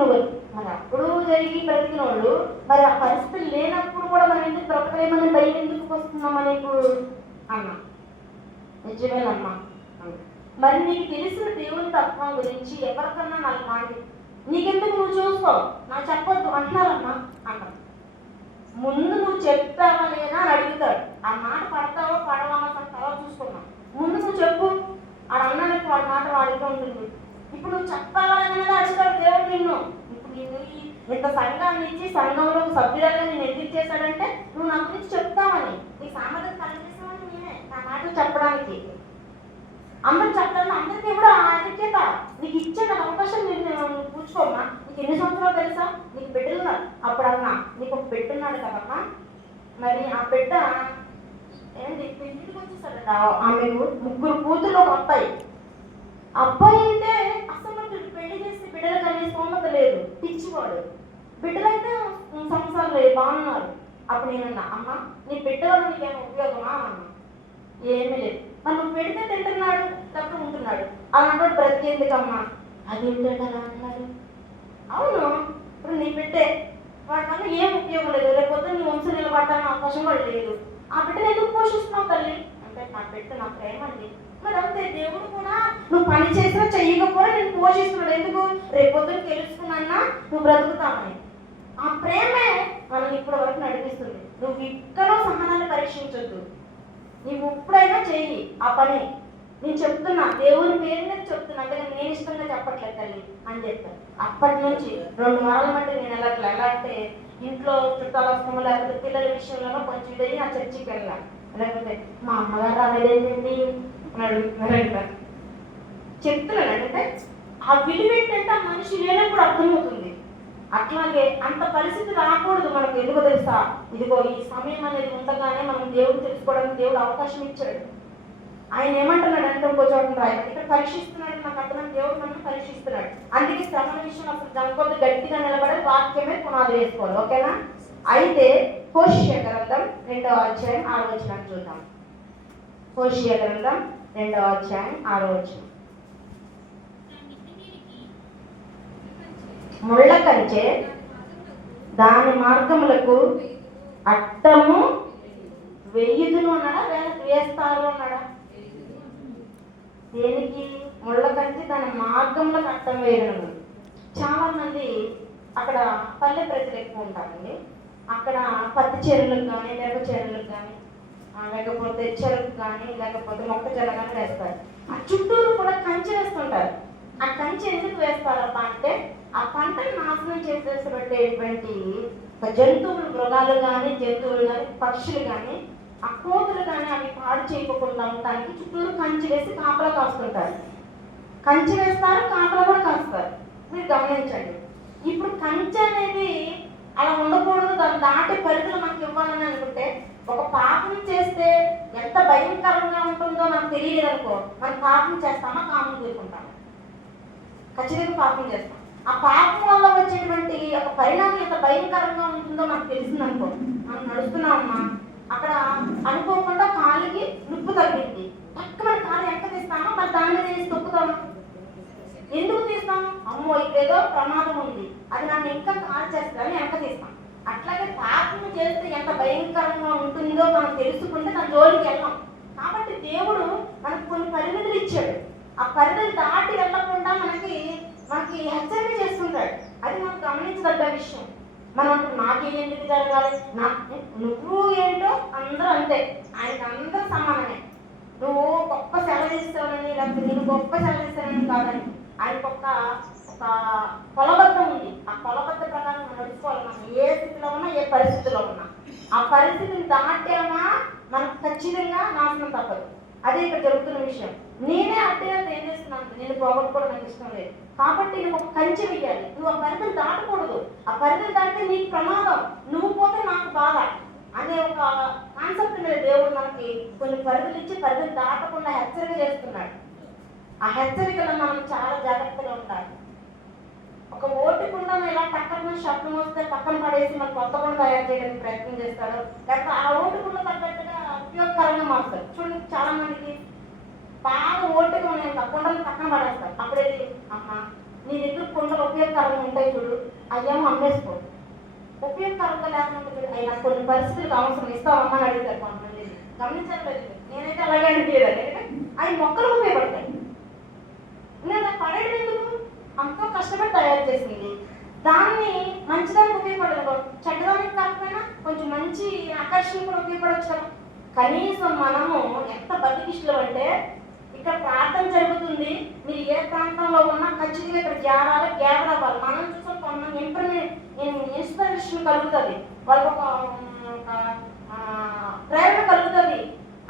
నువ్వు మరి అప్పుడు జరిగి బ్రతికిన వాళ్ళు మరి ఆ పరిస్థితులు లేనప్పుడు కూడా మనం ఎందుకు బ్రతకలేమని భయం ఎందుకు వస్తున్నామా నీకు అన్నా. నిజమేనమ్మా. మరి నీకు తెలిసిన దేవుని తత్వం గురించి ఎవరికన్నా నాకు మాట నీకెందుకు నువ్వు చూసుకో నాకు చెప్పొద్దు అంటున్నారమ్మా అంటాం. ముందు నువ్వు చెప్తావా లేదా అని అడుగుతాడు. ఆ మాట పడతావో పడవా అన్న తర్వాత చూసుకున్నావు. ముందు నువ్వు చెప్పు ఆడ అన్నానికి వాడి మాట వాడితో ఉంటుంది. ఇప్పుడు నువ్వు చెప్పాలా అనేది అడుగుతాడు దేవుడు నిన్ను. ఇప్పుడు నేను ఇంత సంఘాన్ని ఇచ్చి సంఘంలో సభ్యులుగా నేను ఎందుకు చేశాడంటే నువ్వు నా గురించి చెప్తావని నీ సామర్థ్యం కలిగిస్తావని నేనే నా మాటలు చెప్పడానికి. అందరూ చెప్పాలి అందరికీ కూడా చేత నీకు ఇచ్చేట అవకాశం నేను కూర్చోమ్మా. నీకు ఎన్ని సంవత్సరాలు తెలుసా? నీకు బిడ్డలున్నారు. అప్పుడు అన్నా నీకు ఒక బిడ్డున్నాడు కదమ్మా. మరి ఆ బిడ్డ ఏంటి పెళ్లికి వచ్చేసాడట. ఆమెకు 3 కూతుర్లు ఒక అబ్బాయి. అబ్బాయి అయితే అసలు పెళ్లి చేసి బిడ్డలు కలిగే స్తోమత లేదు, పిచ్చివాడు. బిడ్డలైతే సంవత్సరాలు లేదు, బాగున్నారు. అప్పుడు నేనన్నా అమ్మ నీ బిడ్డ వల్ల నీకేమో ఉపయోగమా అన్నా. ఏమీ లేదు. మరి నువ్వు పెడితే తింటున్నాడు తప్పుడు ఉంటున్నాడు అలాంటి బ్రతికేందుకమ్మా. అదేంటంటే అలా అన్నారు. అవును ఇప్పుడు నీ బిడ్డే వాడి వల్ల ఏం ఉపయోగం లేదు. లేకపోతే నీ వంశం నిలబడటానికి అవకాశం కూడా లేదు. ఆ బిడ్డను ఎందుకు పోషిస్తున్నావు తల్లి అంటే నా బిడ్డ నా ప్రేమ అండి. మరి అంతే దేవుడు కూడా నువ్వు పని చేసినా చెయ్యకపోయినా నేను పోషిస్తున్నాడు. ఎందుకు? రేపొద్దున తెలుసుకున్నా నువ్వు బ్రతుకుతామని. ఆ ప్రేమే మనం ఇప్పటి వరకు నడిపిస్తుంది. నువ్వు ఇక్కడ సహనాన్ని పరీక్షించొద్దు. నువ్వు ఎప్పుడైనా చెయ్యి ఆ పని. నేను చెప్తున్నా దేవుని పేరు మీద చెప్తున్నా, అంటే నేను ఇష్టంగా చెప్పట్లేదు తల్లి అని చెప్తాను. అప్పటి నుంచి 2 వారాల మట్టి నేను ఎలా అంటే ఇంట్లో చుట్టాల వస్తామో లేకపోతే పిల్లల విషయంలోనో కొంచెం ఇదయ్యి ఆ చర్చికి వెళ్ళాను. లేకపోతే మా అమ్మగారు రాలేదేంటండి అని అడుగుతున్నారంట. చెప్తున్నాను అంటే ఆ విలువ ఏంటంటే ఆ మనిషి లేనప్పుడు అర్థమవుతుంది. అట్లాగే అంత పరిస్థితి రాకూడదు మనకు. ఎందుకో తెలుసా? ఇదిగో ఈ సమయం అనేది ఉండగానే మనం దేవుడు తెలుసుకోవడానికి దేవుడు అవకాశం ఇచ్చాడు. ఆయన ఏమంటున్నాడు అంటే ఇంకో చోట రాయాలి ఇక్కడ పరీక్షిస్తున్నాడు. నాకు అర్థం దేవుడు నన్ను పరీక్షిస్తున్నాడు. అందుకే శ్రమల విషయం అసలు దానికొద్ది గట్టిగా నిలబడే వాక్యమే పునాది వేసుకోవాలి. ఓకేనా? అయితే హోషేయ గ్రంథం 2వ అధ్యాయం 6వ వచనాన్ని చూద్దాం. హోషేయ గ్రంథం 2వ అధ్యాయం 6వ వచనం. ముళ్ళ కంచె దాని మార్గములకు అట్టము వెయ్యుదును అన్నాడా వేస్తారు అన్నాడా? దేనికి? ముళ్ళ కంచె దాని మార్గంలోకి అట్టం వేయడం. చాలా మంది అక్కడ పల్లె ప్రజలు ఎక్కువ ఉంటారండి. అక్కడ పత్తి చెరువులకు కానీ లేక చెరువులకు కానీ లేకపోతే చెరుకు కానీ లేకపోతే మొక్కజొన్న కానీ వేస్తారు. ఆ చుట్టూరు కూడా కంచె వేస్తుంటారు. ఆ కంచె ఎందుకు వేస్తారబ్బా అంటే ఆ పంటను నాశనం చేసేటటువంటి జంతువులు, మృగాలు కానీ జంతువులు కానీ పక్షులు కానీ ఆ కోతులు కానీ అవి పాడు చేయకుండా ఉండటానికి చుట్టూరు కంచె వేసి కాపలా కాస్తుంటారు. కంచె వేస్తారు, కాపలా కూడా కాస్తారు. మీరు గమనించండి. ఇప్పుడు కంచె అనేది అలా ఉండకూడదు, దాన్ని దాటి పరిధిలో మనకి ఇవ్వాలని అనుకుంటే ఒక పాపం చేస్తే ఎంత భయంకరంగా ఉంటుందో మనకు తెలియదు అనుకో, మనం పాపం చేస్తామా కామం తీసుకుంటామా? ఖచ్చితంగా పాపం చేస్తాం. ఆ పాపం వల్ల వచ్చేటువంటి ఒక పరిణామం ఎంత భయంకరంగా ఉంటుందో మనకు తెలిసిందనుకో, మనం నడుస్తున్నామమ్మా అక్కడ అనుకోకుండా కాలుకి నిప్పు తగ్గింది, పక్కన కాలు ఎక్క తీస్తామా మరి దాని మీద వేసి తొక్కుతామా? ఎందుకు తీస్తాము? అమ్మో ఇక్కడేదో ప్రమాదం ఉంది, అది నన్ను ఇంకా కాల్ చేస్తానని వెనక తీస్తాం. అట్లాగే పాపం చేస్తే ఎంత భయంకరంగా ఉంటుందో మనం తెలుసుకుంటే దాని జోలికి వెళ్ళాం. కాబట్టి దేవుడు మనకు కొన్ని పరిమితులు ఇచ్చాడు. ఆ పరిధులు దాటి వెళ్ళకుండా మనకి హెచ్చరిక చేస్తుంటాడు. అది మనం గమనించదగ్గ విషయం. మనం నాకే ఎందుకు జరగాలి, నువ్వు ఏంటో అందరూ అంతే, ఆయనకి అందరూ సమానమే. నువ్వు గొప్ప సెలవు ఇస్తావని లేకపోతే నేను గొప్ప సెలవు ఇస్తానని కాదని ఆయనకు ఒక కొలబద్ధం ఉంది. ఆ కొలబద్ధ ప్రకారం మనం నడుచుకోవాలి. మనం ఏ స్థితిలో ఉన్నా ఏ పరిస్థితిలో ఉన్నా ఆ పరిస్థితిని దాటామా మనకు ఖచ్చితంగా నాశనం తప్పదు. అదే ఇక్కడ జరుగుతున్న విషయం. నేనే అడ్డగా ఏం చేస్తున్నాను, నేను పోగొట్టుకోవడం నాకు ఇష్టం లేదు. కాబట్టి నువ్వు ఒక కంచె వెయ్యాలి. నువ్వు ఆ పరిధిని దాటకూడదు. ఆ పరిధిని దాటితే నీకు ప్రమాదం, నువ్వు పోతే నాకు బాధ అనే ఒక కాన్సెప్ట్ మీద దేవుడు మనకి కొన్ని పరిధులు ఇచ్చి పరిధిని దాటకుండా హెచ్చరిక చేస్తున్నాడు. ఆ హెచ్చరికలో మనం చాలా జాగ్రత్తగా ఉండాలి. ఒక ఓటు కుండం ఎలా పక్కన శబ్దం వస్తే పక్కన పడేసి మన కొత్త కుండ తయారు చేయడానికి ప్రయత్నం చేస్తాడు, లేకపోతే ఆ ఓటు కుండ తగ్గట్టుగా ఉపయోగకరంగా మారుతారు. చూడండి, చాలా మందికి బాగా ఓటుగా ఉన్నాయి కుండలు పక్కన పడేస్తారు. అప్పుడేది అమ్మ నీ దగ్గర కుండలు ఉపయోగకరంగా ఉంటాయి చూడు, అయ్యేమో అమ్మేసుకో. ఉపయోగకరంగా లేకుండా అయినా కొన్ని పరిస్థితులకు అవసరం ఇస్తామమ్మని అడుగుతారు కొంతమంది. గమనించట్లేదు, నేనైతే అలాగే అనిపించేదాన్ని. అవి మొక్కలకు ఉపయోగపడతాయి. నేను పడేది ఎందుకు? అంతా కష్టపడి తయారు చేసింది, దాన్ని మంచిదానికి ఉపయోగపడదు, చెడ్డదానికి కాకపోయినా కొంచెం మంచి ఆకర్షణ కూడా ఉపయోగపడవచ్చు కదా. కనీసం మనము ఎంత బతికిష్టం అంటే, ఇక్కడ ప్రార్థన జరుగుతుంది, మీరు ఏ ప్రాంతంలో ఉన్నా ఖచ్చితంగా ఇక్కడ గ్యాదర్ అవ్వాలి. మనం చూసాం కొంత ఇన్స్పిరేషన్ కలుగుతుంది, వాళ్ళకి ఒక ప్రేరణ కలుగుతుంది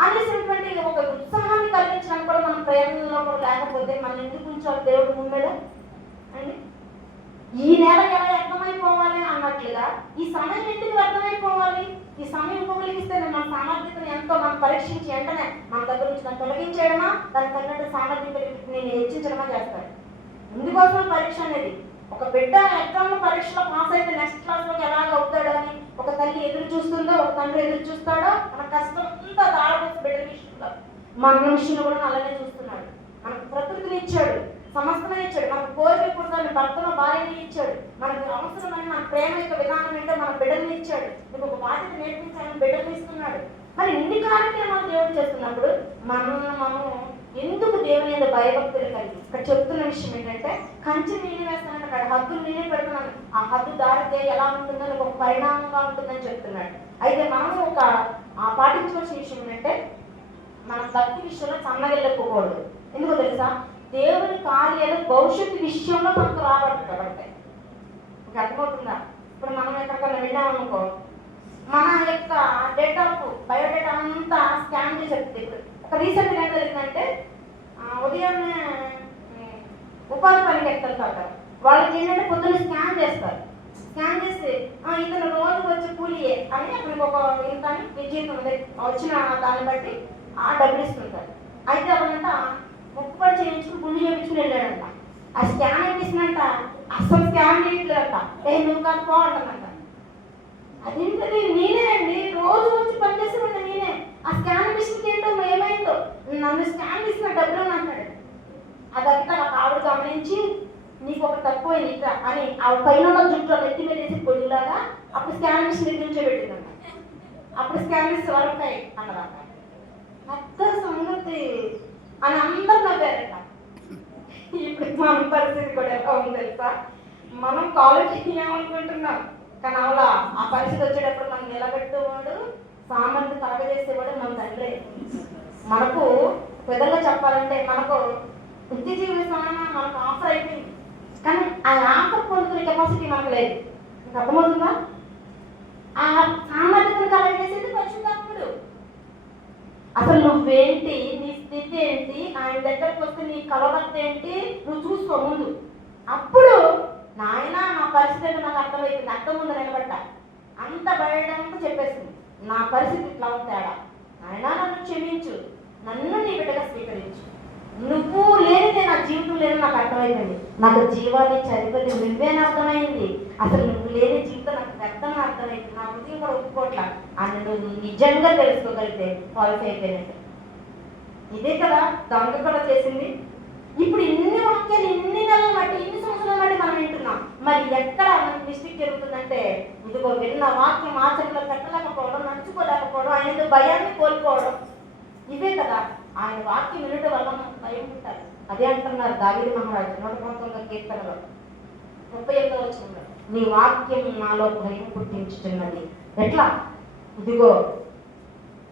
అనేసినటువంటి ఒక ఉత్సాహాన్ని కలిగించడానికి కూడా మనం ప్రేరణలో కూడా లేకపోతే మనం ఎందుకు ఉంచాలి దేవుడు ముందడ అండి? ఈ నెల ఎలా అర్థమైపోవాలి అన్నట్లుగా ఈ సమయం ఎందుకు అర్థమైపోవాలి? ఈ సమయం ఉపయోగిస్తే మన సామర్థ్యతను ఎంతో మనం పరీక్షించి వెంటనే మన దగ్గర నుంచి దాన్ని తొలగించేయడమా, దానికి తగినట్టు సామర్థ్యం నేను హెచ్చించడమా చేస్తాను. అందుకోసం పరీక్ష అనేది. ఒక బిడ్డ ఎగ్జామ్ పరీక్షలో పాస్ అయితే నెక్స్ట్ క్లాస్లోకి ఎలాగ అవుతాడో అని ఒక తల్లి ఎదురు చూస్తుందో, ఒక తండ్రి ఎదురు చూస్తాడో, మన కష్టం అంతా దాడబోసి బిడ్డ విషయంలో మన విషయంలో కూడా అలానే చూస్తున్నాడు. మనకు ప్రకృతిని ఇచ్చాడు, సమస్తమే ఇచ్చాడు, మనకు కోరిక పుట్టాలని భర్తను భార్యని ఇచ్చాడు, మనకు అవసరమని మన ప్రేమ యొక్క విధానం ఏంటో మన బిడ్డల్ని ఇచ్చాడు, మీకు ఒక బాధ్యత నేర్పించాలని బిడ్డలు ఇస్తున్నాడు. మరి ఇన్ని కార్యక్రమాలు దేవుడు చేస్తున్నప్పుడు మనం ఎందుకు దేవుని మీద భయభక్తులు కలిగి? ఇక్కడ చెప్తున్న విషయం ఏంటంటే, కంచె నేనే వేస్తానంటే అక్కడ హద్దులు నేనే పెడుతున్నాను, ఆ హద్దు దారితే ఎలా ఉంటుందని ఒక పరిణామంగా ఉంటుందని చెప్తున్నాడు. అయితే మనం ఒక పాటించవలసిన విషయం ఏంటంటే, మన భక్తి విషయంలో సన్నగిల్లకపోకూడదు. ఎందుకో తెలుసా? దేవుని కార్యాలు భవిష్యత్తు విషయంలో మనకు రాబడతాయి. మీకు అర్థమవుతుందా? ఇప్పుడు మనం ఎక్కడికైనా వెళ్ళామనుకో, మన యొక్క డేటా బయోడేటా అంతా స్కాన్ చేసి చెప్తుంది. ఒక రీసెంట్ ఏం జరిగిందంటే, ఉదయాన్నే ఉపాధి పనికి ఎక్కడతారు, వాళ్ళకి ఏంటంటే పొద్దున్న స్కాన్ చేస్తారు. స్కాన్ చేసి ఇతను రోజు వచ్చే కూలియే అని అక్కడికి ఒక ఇంత జీతం వచ్చిన దాన్ని బట్టి డబ్బులు ఇస్తుంటారు. అయితే అతనంట మొక్కుబడి చేయించుకుని గుండు చేయించుకుని వెళ్ళాడంట. ఆ స్కాన్ ఏం చేసిందంట, అసలు స్కాన్ చేయట్లేదంట. నువ్వు కాదు పోవాలంట. అదేంటది? నేనేనండి, రోజు వచ్చి పనిచేసిన నేనే. ఆ స్కాన్ మిషన్కి ఏంటో ఏమైందో, నన్ను స్కాన్ చేసిన డబ్బులు అంటాడు. అదంతా నాకు ఆవిడ గమనించి, నీకు ఒక తక్కువ అని ఆ పైన జుట్టు నెత్తి మీద వేసి పొడిలాగా అప్పుడు స్కాన్ మిషన్ దగ్గర నుంచే పెట్టిందంట. అప్పుడు స్కాన్ చేసి వరకాయి అన్నదాక అత్త సంగతి అని అందరూ నవ్వారట. ఇప్పుడు మన పరిస్థితి కూడా ఎలా ఉంది తెలుసా? మనం కాలేజీకి ఏమనుకుంటున్నాం, కానీ అలా ఆ పరిస్థితి వచ్చేటప్పుడు మనం నిలబెట్టేవాడు, సామర్థ్యం కలగజేసేవాడు మన తండ్రి. మనకు పెద్దగా చెప్పాలంటే, మనకు నిత్య జీవన సమానం మనకు ఆఫర్ అయిపోయింది, కానీ ఆ ఆఫర్ పొందుకునే కెపాసిటీ మనకు లేదు. మీకు అర్థమవుతుందా? ఆ సామర్థ్యం కలగజేసేది పరిశుద్ధాత్ముడు. అసలు నువ్వేంటి, నీ స్థితి ఏంటి, ఆయన దగ్గరకు వస్తే నీ కలవత్త ఏంటి నువ్వు చూసుకో ముందు. అప్పుడు నాయన నా పరిస్థితి నాకు అర్థమైంది, అర్థం ముందు నిలబడ్డా, అంత బయటంతా చెప్పేసింది, నా పరిస్థితి ఇట్లా ఉంటాడా, నాయన నన్ను క్షమించు, నన్ను నీ బిడ్డగా స్వీకరించు, నువ్వు లేనిదే నా జీవితం లేదని నాకు అర్థమైంది, నాకు జీవాన్ని చదివితే నువ్వేనా అర్థమైంది, అసలు నువ్వు లేని జీవితం నాకు వ్యర్థంగా అర్థమైంది, నా హృదయం కూడా ఒప్పుకోట్లా అని నువ్వు నిజంగా తెలుసుకోగలిగితే క్వాలిఫై అయిపోయినట్టు. ఇదే కదా దొంగ కూడా చేసింది. ఇప్పుడు ఇన్ని వాక్యాలు ఇన్ని నెలలు బట్టి ఇన్ని సంవత్సరాలు బట్టి మనం వింటున్నాం, మరి ఎక్కడ మనకి మిస్టేక్ జరుగుతుందంటే, ఇదిగో విన్న వాక్యం ఆచరణలో పెట్టలేకపోవడం, నడుచుకోలేకపోవడం, ఆయన భయాన్ని కోల్పోవడం, ఇవే కదా. ఆయన వాక్యం వినడం వల్ల మనకు భయం ఉంటారు. అదే అంటున్నారు దావీదు మహారాజు 119వ కీర్తనలో 38వ వచనంలో, నీ వాక్యం నాలో భయం పుట్టించుతున్నది. ఎట్లా? ఇదిగో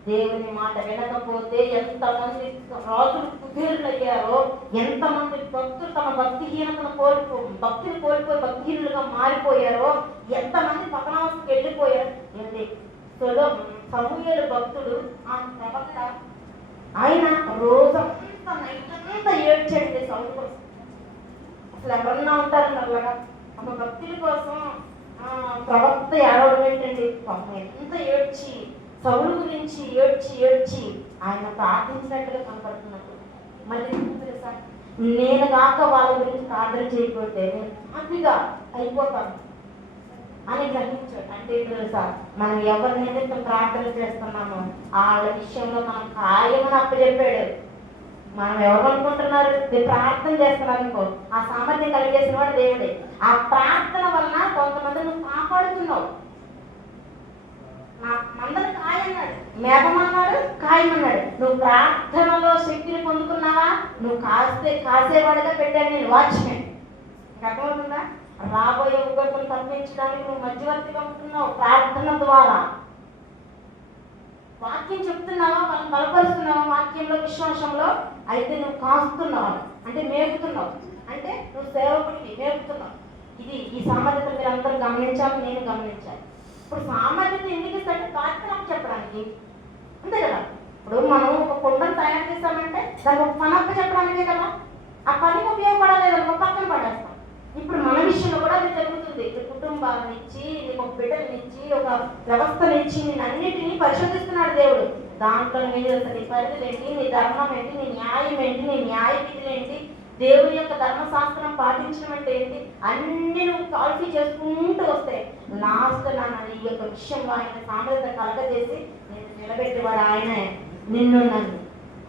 దేవుని మాట వినకపోతే ఎంతమంది రాజులు కుటీరులయ్యారో, ఎంతమంది భక్తులు తమ భక్తిహీనతను భక్తిని కోల్పోయి భక్తిహీనులుగా మారిపోయారో, ఎంతమంది పతనావస్థకి వెళ్ళిపోయారు. ఏంటి సమూయేలు భక్తుడు, ఆ ప్రవక్త, ఆయన రోజంతా నైటంతా ఏడ్చండి సౌలు కోసం. అసలు ఎవరన్నా ఉంటారని అలాగా ఒక భక్తుల కోసం ప్రవక్త ఏడవడం ఏంటండి? ఎంత ఏడ్చి సౌలు గురించి ఏడ్చి ఆయన ప్రార్థించినట్టుగా కనపడుతున్నట్టు. మళ్ళీ తెలుసా, నేను కాక వాళ్ళ గురించి ప్రార్థన చేయకపోతే నేను హ్యాపీగా అయిపోతాను అని గ్రహించాడు. అంటే తెలుసా, మనం ఎవరినైతే ప్రార్థన చేస్తున్నామో వాళ్ళ విషయంలో మనం కార్యమని అప్పచెప్పాడు. మనం ఎవరు అనుకుంటున్నారు? మీరు ప్రార్థన చేస్తున్నారు అనుకో, ఆ సామర్థ్యం కలిగేసిన వాడు దేవుడే. ఆ ప్రార్థన వలన కొంతమంది నువ్వు కాపాడుతున్నావు. మందను కాయన్నాడు, మేపమన్నాడు, కాయమన్నాడు. నువ్వు ప్రార్థనలో శక్తిని పొందుకున్నావా? నువ్వు కాసేవాడుగా పెట్టాను నేను, వాచ్మెన్. అర్థమవుతుందా? రాబోయే ఉగ్రతను తప్పించడానికి నువ్వు మధ్యవర్తిగా ఉంటున్నావు ప్రార్థన ద్వారా. వాక్యం చెప్తున్నావా, వాళ్ళని బలపరుస్తున్నావా వాక్యంలో, విశ్వాసంలో? అయితే నువ్వు కాస్తున్నావు, అంటే మేపుతున్నావు, అంటే నువ్వు సేవకుడికి మేపుతున్నావు. ఈ సామర్థ్యత మీరు అందరూ గమనించాలి, నేను గమనించాలి. ఇప్పుడు సామర్థ్యత ఎందుకు ఇస్తాడంటే కార్యక్రమం చెప్పడానికి, అంతే కదా. ఇప్పుడు మనం ఒక కుండను తయారు చేస్తామంటే దానికి ఒక పని అప్ప చెప్పడానికే కదా. ఆ పనికి ఉపయోగపడలేదు ఒక పక్కన పడేస్తాం. ఇప్పుడు మన విషయంలో కూడా అది జరుగుతుంది. కుటుంబాలను ఇచ్చి, నీకు ఒక బిడ్డలను ఇచ్చి, ఒక వ్యవస్థను ఇచ్చి, నేను అన్నిటినీ పరిశోధిస్తున్నాడు దేవుడు. దాంట్లో నీ పరిధులు ఏంటి, నీ ధర్మం ఏంటి, నీ న్యాయం ఏంటి, నీ న్యాయ విధులు ఏంటి, దేవుని యొక్క ధర్మశాస్త్రం పాటించడం అంటే ఏంటి, అన్ని నువ్వు క్వాలిఫై చేసుకుంటూ వస్తే లాస్ట్ ఈ యొక్క విషయంలో ఆయన సామర్థ్యత కలగజేసి నేను నిలబెట్టేవాడు ఆయనే. నిన్ను నన్ను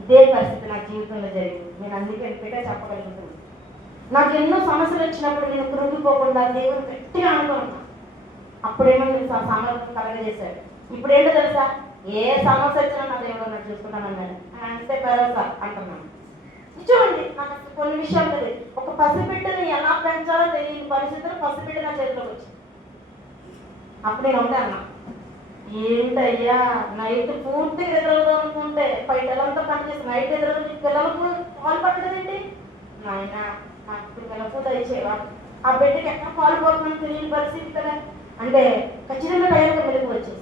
ఇదే పరిస్థితి నా జీవితంలో జరిగింది. నేను అందుకే చెప్పగలుగుతున్నాను. నాకు ఎన్నో సమస్యలు వచ్చినప్పుడు నేను కృంగిపోకుండా దేవుడు గట్టిగా అనుకున్నా. అప్పుడేమో నేను సామర్థ్యం కలగజేశాడు. ఇప్పుడు ఏంటో తెలుసా, ఏ సమస్య వచ్చినా నా దేవుడు నాకు చూసుకుంటాను అన్నాడు. అంతే భరోసా అంటున్నాను. నిజమండి, నాకు కొన్ని విషయాలు తెలియదు. ఒక పసిబిడ్డని ఎలా పెంచాలో తెలియని పరిస్థితులు పసిబిడ్డ నా చేతిలోకి వచ్చింది. అప్పుడు నేను ఒకటే అన్నా, ఏంటయ్యా నైట్ పూర్తిగా ఎదురవుదాం అనుకుంటే పైటలంతా పనిచేసి నైట్ ఎదురవుతుంది, పిల్లలకు పాలు పట్టలేదండి. నాయన నాకు పిల్లలకు దయచేవా, ఆ బిడ్డకి ఎక్కడ పాలు పోతుందని తెలియని పరిస్థితి కదా. అంటే ఖచ్చితంగా టైంలో వెలుగు వచ్చేసి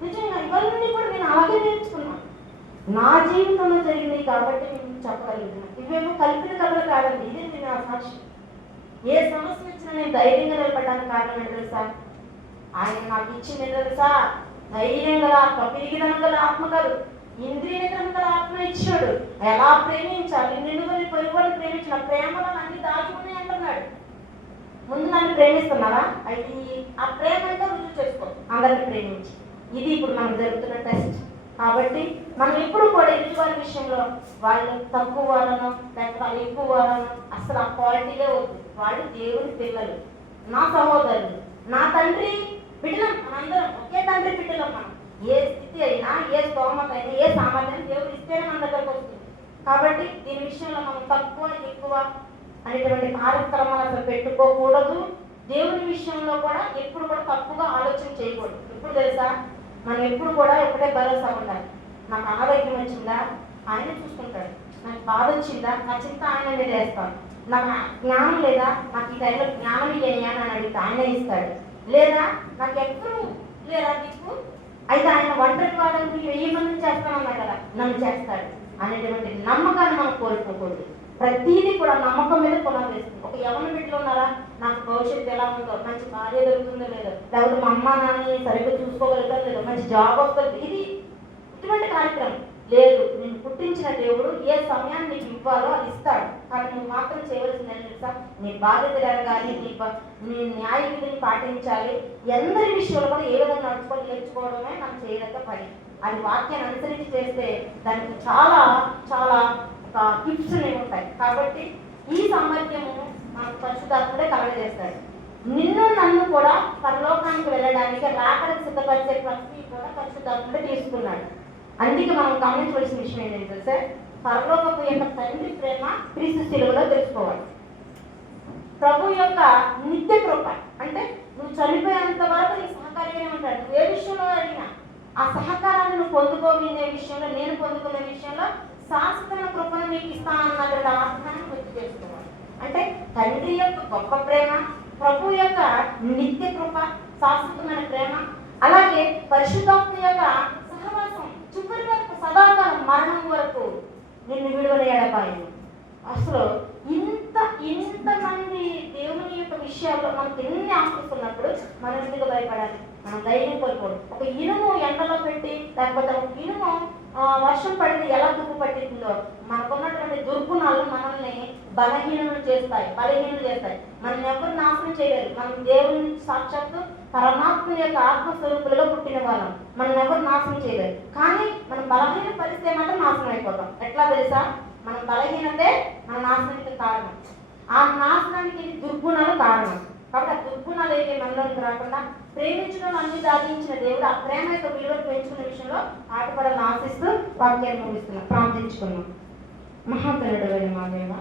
నిజంగా ఇవన్నీ కూడా నేను అలాగే నేర్చుకున్నాను. నా జీవితంలో జరిగింది కాబట్టి నేను చెప్పగలుగుతున్నాను. ఇవేమో కల్పిత కథలు కాదండి, ఇది నేను ఆ సాక్షి. ఏ సమస్య వచ్చినా నేను ధైర్యంగా నిలబడడానికి కారణం ఏంటి తెలుసా? ఆయన నాకు ఇచ్చింది తెలుసా? ధైర్యం గల ఆత్మ, పిరిగిదనం గల ఆత్మ కాదు, ఇంద్రియ నిగ్రహం గల ఆత్మ ఇచ్చాడు. ఎలా ప్రేమించాలి, నిన్ను పొరుగుని ప్రేమించిన ప్రేమలో అన్ని దాచుకుని అంటున్నాడు. ముందు నన్ను ప్రేమిస్తున్నారా? అయితే ఆ ప్రేమ అంటే రుజువు చేసుకో, అందరిని ప్రేమించి. ఇది ఇప్పుడు మనకు జరుగుతున్న టెస్ట్. కాబట్టి మనం ఎప్పుడు కూడా ఎదుటివారి విషయంలో వాళ్ళు తక్కువ వారను లేకపోతే వాళ్ళు ఎక్కువ వారను అసలు ఆ క్వాలిటీలే వద్దు. వాళ్ళు దేవుని పిల్లలు, నా సహోదరులు, నా తండ్రి బిడ్డలం. మనందరం ఒకే తండ్రి బిడ్డలం. మనం ఏ స్థితి అయినా, ఏ స్తోమత అయినా, ఏ సామర్థ్యం దేవుడు ఇస్తేనే మన దగ్గరకు వస్తుంది. కాబట్టి దీని విషయంలో మనం తక్కువ ఎక్కువ అనేటువంటి కార్యక్రమాలు అసలు పెట్టుకోకూడదు. దేవుని విషయంలో కూడా ఎప్పుడు కూడా తప్పుగా ఆలోచన చేయకూడదు. ఎప్పుడు తెలుసా, మనం ఎప్పుడు కూడా ఒకటే భరోసా ఉండాలి. నాకు అనారోగ్యం వచ్చిందా, ఆయన చూసుకుంటాడు. నాకు బాధ వచ్చిందా, నా చింత ఆయన మీద వేస్తాను. నాకు జ్ఞానం లేదా, నాకు ఈ టైంలో జ్ఞానం ఇయ్యా అని అడిగితే ఆయన ఇస్తాడు. లేదా నాకు ఎప్పుడు లేదా దిక్కు అయితే ఆయన ఒంటరి వాళ్ళని 1000 మందిని చేస్తానన్నా కదా, నన్ను చేస్తాడు అనేటువంటి నమ్మకాన్ని మనం కోల్పోకూడదు. ప్రతిదీ కూడా నమ్మకం మీద పునాది వేస్తుంది. ఒక యవన బిడ్డలు ఉన్నారా, నాకు భవిష్యత్తు ఎలా ఉందో, మంచి భార్య దొరుకుతుందో లేదో, లేకపోతే మా అమ్మ నాన్నని సరిగ్గా చూసుకోగలుగుతారో లేదో, మంచి జాబ్ వస్తుంది, ఇది ఇటువంటి కార్యక్రమం లేదు. నేను పుట్టించిన దేవుడు ఏ సమయాన్ని నీకు ఇవ్వాలో అది ఇస్తాడు. కానీ నువ్వు మాత్రం చేయవలసింది ఏంటి తెలుసా, నీ బాధ్యత ఎరగాలి, నీ న్యాయ విధిని పాటించాలి. అందరి విషయంలో కూడా ఏ విధంగా నడుచుకొని నేర్చుకోవడమే మనం చేయదగ్గ పని. అది వాక్యాన్ని అనుసరించి చేస్తే దానికి చాలా చాలా టిప్స్ అనేవి ఉంటాయి. కాబట్టి ఈ సామర్థ్యము మనకు పరిశుద్ధాత్ముడే కలగజేస్తాడు. నిన్ను నన్ను కూడా పరలోకానికి వెళ్ళడానికి రాకడానికి సిద్ధపరిచే ప్రతి కూడా పరిశుద్ధాత్ముడే తీసుకున్నాడు. అందుకే మనం గమనించవలసిన విషయం ఏంటంటే సార్, పరలోకపు యొక్క తండ్రి ప్రేమ క్రీస్తు శిలువలో తెలుసుకోవాలి. ప్రభు యొక్క నిత్య కృప అంటే నువ్వు చనిపోయేంత వరకు నీ సహకారిగానే ఉంటాడు. నువ్వు ఏ విషయంలో అడిగినా ఆ సహకారాన్ని నువ్వు పొందుకోనే విషయంలో, నేను పొందుకునే విషయంలో శాశ్వతమైన కృపను నీకు ఇస్తానన్నటువంటి ఆత్మాన్ని గుర్తు చేసుకోవాలి. అంటే తండ్రి యొక్క గొప్ప ప్రేమ, ప్రభు యొక్క నిత్య కృప, శాశ్వతమైన ప్రేమ, అలాగే పరిశుద్ధాత్మ యొక్క సహవాసం చివరి వరకు సదాకాలం మరణం వరకు నిన్ను విడుదల ఎడబాయి. అసలు ఇంతమంది దేవుని యొక్క విషయాల్లో మనకు ఎన్ని ఆశిస్తున్నప్పుడు మనం ఎందుకు భయపడాలి? మనం ధైర్యం కోల్పోవడం. ఒక ఇనుము ఎండలో పెట్టి లేకపోతే ఒక ఇనుము వర్షం పడితే ఎలా దుప్పు పట్టిందో మనకున్నటువంటి దుర్గుణాలు మనల్ని బలహీనలు చేస్తాయి. మనల్ని ఎవరు నాశనం చేయలేరు. మనం దేవుని సాక్షాత్తు పరమాత్మ యొక్క ఆత్మస్వరూపులుగా పుట్టిన వాళ్ళం. మనం ఎవరు నాశనం చేయలేరు. కానీ మనం బలహీన పరిస్థితి మాత్రం నాశనం అయిపోతాం. ఎట్లా తెలుసా, మన బలహీనతే మన నాశనానికి కారణం. ఆ నాశనానికి దుర్గుణాలు కారణం. కాబట్టి ఆ దుర్గుణాలు ఏవి మనలోకి రాకుండా ప్రేమించడం అన్ని దాగించిన దేవుడు ఆ ప్రేమ యొక్క విలువను పెంచుకునే విషయంలో ఆటపడాలని ఆశిస్తూ వాక్యాన్ని ముగిస్తున్నాం. ప్రార్థించుకున్నాం. మహాతనుడు మా దేవ.